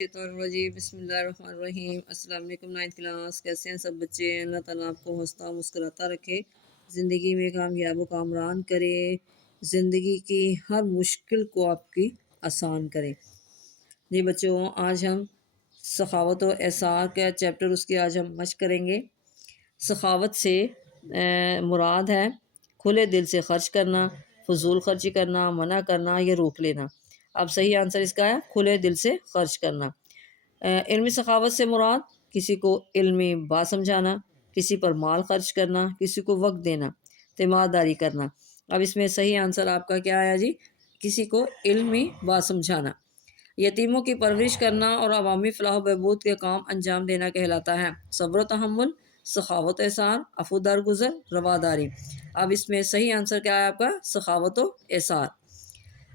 الرجیم بسم اللہ الرحمن الرحیم۔ السلام علیکم 9th کلاس، کیسے ہیں سب بچے؟ اللہ تعالیٰ آپ کو ہنستا مسکراتا رکھے، زندگی میں کامیاب و کامران کرے، زندگی کی ہر مشکل کو آپ کی آسان کرے۔ جی بچوں، آج ہم سخاوت و احسار کا چیپٹر اس کی آج ہم مشق کریں گے۔ سخاوت سے مراد ہے کھلے دل سے خرچ کرنا، فضول خرچی کرنا، منع کرنا یا روک لینا۔ اب صحیح آنسر اس کا ہے کھلے دل سے خرچ کرنا۔ علمی سخاوت سے مراد کسی کو علمی بات سمجھانا، کسی پر مال خرچ کرنا، کسی کو وقت دینا، تیمارداری کرنا۔ اب اس میں صحیح آنسر آپ کا کیا آیا جی؟ کسی کو علمی بات سمجھانا۔ یتیموں کی پرورش کرنا اور عوامی فلاح و بہبود کے کام انجام دینا کہلاتا ہے۔ صبر و تحمل، سخاوت و احسار، عفو درگزر، رواداری۔ اب اس میں صحیح آنسر کیا ہے آپ کا؟ سخاوت و احسار۔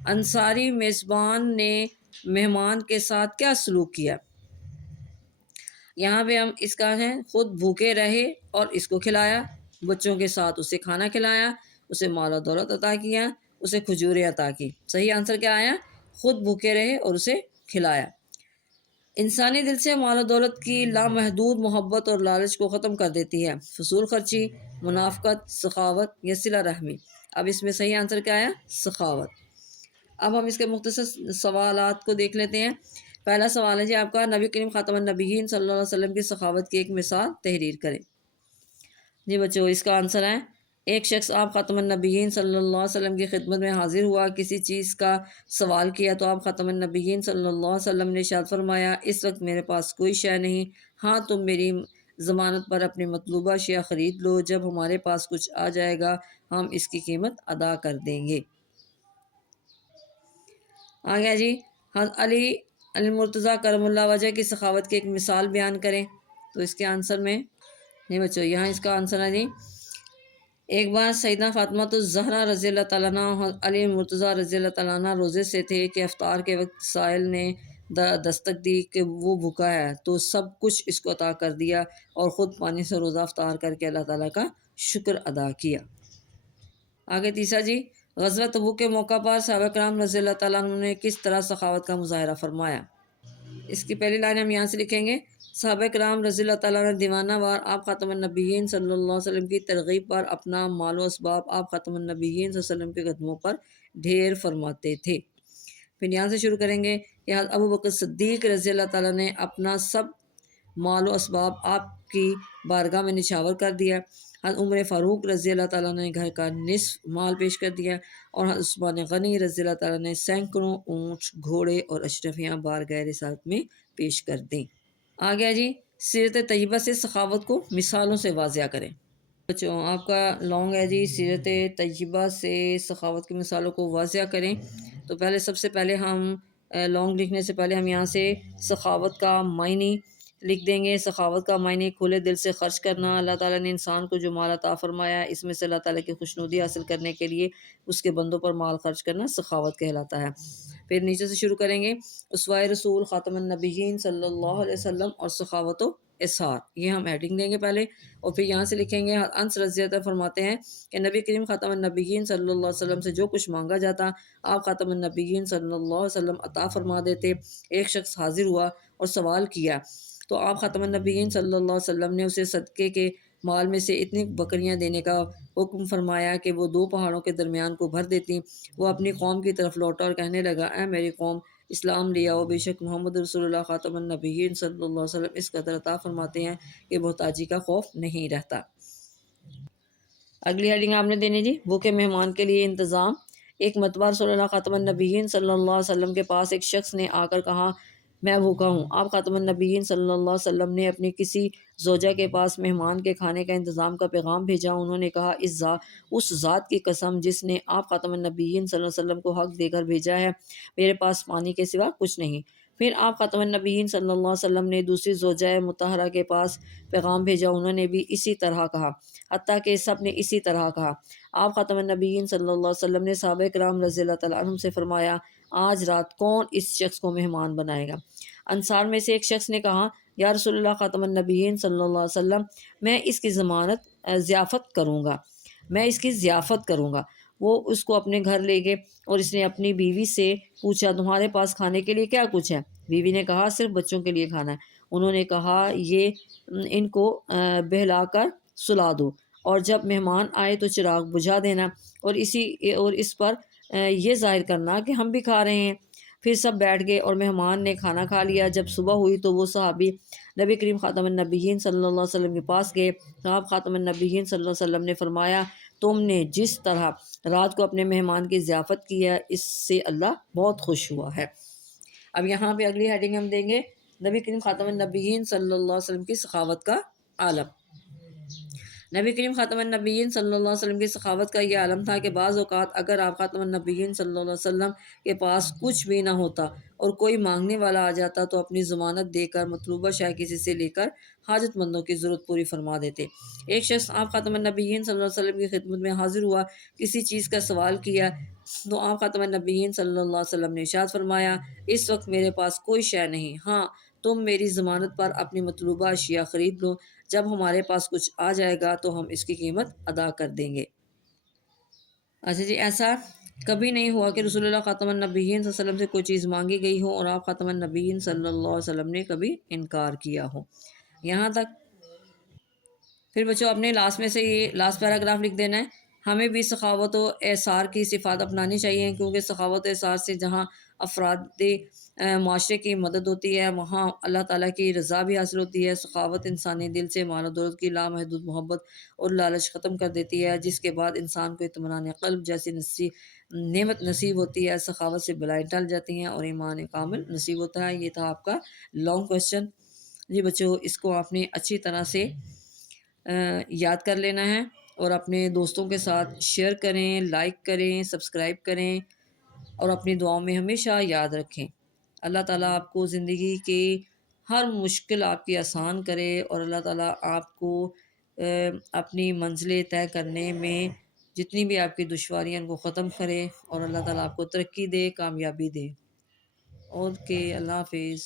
انصاری میزبان نے مہمان کے ساتھ کیا سلوک کیا؟ یہاں پہ ہم اس کا ہے خود بھوکے رہے اور اس کو کھلایا، بچوں کے ساتھ اسے کھانا کھلایا، اسے مال و دولت عطا کیا، اسے کھجوریں عطا کی۔ صحیح آنسر کیا آیا؟ خود بھوکے رہے اور اسے کھلایا۔ انسانی دل سے مال و دولت کی لامحدود محبت اور لالچ کو ختم کر دیتی ہے۔ فضول خرچی، منافقت، سخاوت یا صلہ رحمی۔ اب اس میں صحیح آنسر کیا آیا؟ سخاوت۔ اب ہم اس کے مختصر سوالات کو دیکھ لیتے ہیں۔ پہلا سوال ہے جی آپ کا، نبی کریم خاتم النبیین صلی اللہ علیہ وسلم کی سخاوت کی ایک مثال تحریر کریں۔ جی بچوں، اس کا آنسر ہے ایک شخص آپ خاتم النبیین صلی اللہ علیہ وسلم کی خدمت میں حاضر ہوا، کسی چیز کا سوال کیا تو آپ خاتم النبیین صلی اللہ علیہ وسلم نے ارشاد فرمایا، اس وقت میرے پاس کوئی شے نہیں، ہاں تم میری ضمانت پر اپنی مطلوبہ شے خرید لو، جب ہمارے پاس کچھ آ جائے گا ہم اس کی قیمت ادا کر دیں گے۔ آ گیا جی، حضرت علی المرتضیٰ کرم اللہ وجہ کی سخاوت کی ایک مثال بیان کریں۔ تو اس کے آنسر میں نہیں بچوں، یہاں اس کا آنسر ہے جی، ایک بار سیدنا فاطمہ الزہرا رضی اللہ تعالیٰ عنہ علی مرتضیٰ رضی اللہ تعالیٰ عنہ روزے سے تھے کہ افطار کے وقت سائل نے دستک دی کہ وہ بھوکا ہے، تو سب کچھ اس کو عطا کر دیا اور خود پانی سے روزہ افطار کر کے اللہ تعالیٰ کا شکر ادا کیا۔ آگے تیسرا جی، غزوہ تبوک کے موقع پر صحابہ کرام رضی اللہ تعالیٰ عنہ نے کس طرح سخاوت کا مظاہرہ فرمایا؟ اس کی پہلی لائن ہم یہاں سے لکھیں گے، صحابہ کرام رضی اللہ تعالیٰ عنہ دیوانہ وار آپ خاتم النبیین صلی اللہ علیہ وسلم کی ترغیب پر اپنا مال و اسباب آپ خاتم النبیین صلی اللہ علیہ وسلم کے قدموں پر ڈھیر فرماتے تھے۔ پھر یہاں سے شروع کریں گے کہ حضرت ابو بکر صدیق رضی اللہ تعالیٰ نے اپنا سب مال و اسباب آپ کی بارگاہ میں نچھاور کر دیا۔ حضرت عمر فاروق رضی اللہ تعالیٰ نے گھر کا نصف مال پیش کر دیا، اور حضرت عثمان غنی رضی اللہ تعالیٰ نے سینکڑوں اونٹ، گھوڑے اور اشرفیاں بارگاہ رسالت میں پیش کر دیں۔ آ گیا جی، سیرت طیبہ سے سخاوت کو مثالوں سے واضح کریں۔ بچوں آپ کا لانگ ہے جی، سیرت طیبہ سے سخاوت کی مثالوں کو واضح کریں۔ تو پہلے سب سے پہلے ہم لانگ لکھنے سے پہلے ہم یہاں سے سخاوت کا معنی لکھ دیں گے۔ سخاوت کا معنی کھلے دل سے خرچ کرنا۔ اللہ تعالیٰ نے انسان کو جو مال عطا فرمایا ہے، اس میں سے اللہ تعالیٰ کی خوشنودی حاصل کرنے کے لیے اس کے بندوں پر مال خرچ کرنا سخاوت کہلاتا ہے۔ پھر نیچے سے شروع کریں گے، اسوہ رسول خاتم النبیین صلی اللہ علیہ وسلم اور سخاوت و احسار، یہ ہم ایڈنگ دیں گے پہلے، اور پھر یہاں سے لکھیں گے، انس رضی اللہ عنہ فرماتے ہیں کہ نبی کریم خاتم النبیین صلی اللہ علیہ وسلم سے جو کچھ مانگا جاتا آپ خاتم النبیین صلی اللہ علیہ وسلم عطا فرما دیتے۔ ایک شخص حاضر ہوا اور سوال کیا تو آپ خاتم النبیین صلی اللہ علیہ وسلم نے اسے صدقے کے مال میں سے اتنی بکریاں دینے کا حکم فرمایا کہ وہ 2 پہاڑوں کے درمیان کو بھر دیتی۔ وہ اپنی قوم کی طرف لوٹا اور کہنے لگا، اے میری قوم، اسلام لیا ہو، بے شک محمد رسول اللہ خاتم النبیین صلی اللہ علیہ وسلم اس قدر عطا فرماتے ہیں کہ محتاجی کا خوف نہیں رہتا۔ اگلی ہیڈنگ آپ نے دینی جی، بھوکے مہمان کے لیے انتظام۔ ایک مرتبہ رسول اللہ خاتم النبیین صلی اللہ علیہ وسلم کے پاس ایک شخص نے آ کر کہا، میں بھوکا ہوں۔ آپ خاتم النبیین صلی اللہ علیہ وسلم نے اپنی کسی زوجہ کے پاس مہمان کے کھانے کا انتظام کا پیغام بھیجا۔ انہوں نے کہا، اس ذات کی قسم جس نے آپ خاتم النبیین صلی اللہ علیہ وسلم کو حق دے کر بھیجا ہے، میرے پاس پانی کے سوا کچھ نہیں۔ پھر آپ خاتم النبیین صلی اللہ علیہ وسلم نے دوسری زوجہ مطہرہ کے پاس پیغام بھیجا، انہوں نے بھی اسی طرح کہا، حتیٰ کہ سب نے اسی طرح کہا۔ آپ خاتم النبیین صلی اللہ علیہ وسلم نے صحابہ کرام رضی اللہ تعالیٰ عنہم سے فرمایا، آج رات کون اس شخص کو مہمان بنائے گا؟ انصار میں سے ایک شخص نے کہا، یا رسول اللہ خاتم النبیین صلی اللہ علیہ وسلم، میں اس کی ضیافت کروں گا۔ وہ اس کو اپنے گھر لے گئے اور اس نے اپنی بیوی سے پوچھا تمہارے پاس کھانے کے لیے کیا کچھ ہے؟ بیوی نے کہا صرف بچوں کے لیے کھانا ہے۔ انہوں نے کہا یہ ان کو بہلا کر سلا دو اور جب مہمان آئے تو چراغ بجھا دینا اور اس پر یہ ظاہر کرنا کہ ہم بھی کھا رہے ہیں۔ پھر سب بیٹھ گئے اور مہمان نے کھانا کھا لیا۔ جب صبح ہوئی تو وہ صحابی نبی کریم خاتم النبیین صلی اللہ علیہ وسلم کے پاس گئے۔ آپ خاتم النبیین صلی اللہ علیہ وسلم نے فرمایا تم نے جس طرح رات کو اپنے مہمان کی ضیافت کی ہے اس سے اللہ بہت خوش ہوا ہے۔ اب یہاں پہ اگلی ہیڈنگ ہم دیں گے نبی کریم خاتم النبیین صلی اللہ علیہ وسلم کی سخاوت کا عالم۔ نبی کریم خاتم النبیین صلی اللہ علیہ وسلم کی سخاوت کا یہ عالم تھا کہ بعض اوقات اگر آپ خاتم النبیین صلی اللہ علیہ وسلم کے پاس کچھ بھی نہ ہوتا اور کوئی مانگنے والا آ جاتا تو اپنی ضمانت دے کر مطلوبہ شے کسی سے لے کر حاجت مندوں کی ضرورت پوری فرما دیتے۔ ایک شخص آپ خاتم النبیین صلی اللہ علیہ وسلم کی خدمت میں حاضر ہوا، کسی چیز کا سوال کیا تو آپ خاتم النبیین صلی اللہ علیہ وسلم نے ارشاد فرمایا اس وقت میرے پاس کوئی شے نہیں، ہاں تم میری ضمانت پر اپنی مطلوبہ اشیاء خرید لو، جب ہمارے پاس کچھ آ جائے گا تو ہم اس کی قیمت ادا کر دیں گے۔ اچھا جی، ایسا کبھی نہیں ہوا کہ رسول اللہ خاتم النبیین صلی اللہ علیہ وسلم سے کوئی چیز مانگی گئی ہو اور آپ خاتم النبیین صلی اللہ علیہ وسلم نے کبھی انکار کیا ہو۔ یہاں تک پھر بچوں اپنے لاسٹ میں سے یہ لاسٹ پیراگراف لکھ دینا ہے۔ ہمیں بھی سخاوت و احسار کی صفات اپنانی چاہیے کیونکہ سخاوت و احسار سے جہاں افراد معاشرے کی مدد ہوتی ہے وہاں اللہ تعالیٰ کی رضا بھی حاصل ہوتی ہے۔ سخاوت انسانی دل سے مال و دولت کی لامحدود محبت اور لالچ ختم کر دیتی ہے، جس کے بعد انسان کو اطمینان قلب جیسی نعمت نصیب ہوتی ہے۔ سخاوت سے بلائیں ٹل جاتی ہیں اور ایمان کامل نصیب ہوتا ہے۔ یہ تھا آپ کا لانگ کویسچن جی بچوں، اس کو آپ نے اچھی طرح سے یاد کر لینا ہے اور اپنے دوستوں کے ساتھ شیئر کریں، لائک کریں، سبسکرائب کریں اور اپنی دعاؤں میں ہمیشہ یاد رکھیں۔ اللہ تعالیٰ آپ کو زندگی کی ہر مشکل آپ کی آسان کرے اور اللہ تعالیٰ آپ کو اپنی منزلیں طے کرنے میں جتنی بھی آپ کی دشواریاں ان کو ختم کرے اور اللہ تعالیٰ آپ کو ترقی دے، کامیابی دے۔ اوکے، اللہ حافظ۔